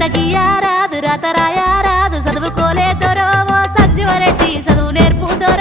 గీత గీయారాదు రాత రాయారాదు చదువుకోలే దొరో ఓ సంజీవరెడ్డి చదువు నేర్పు దొర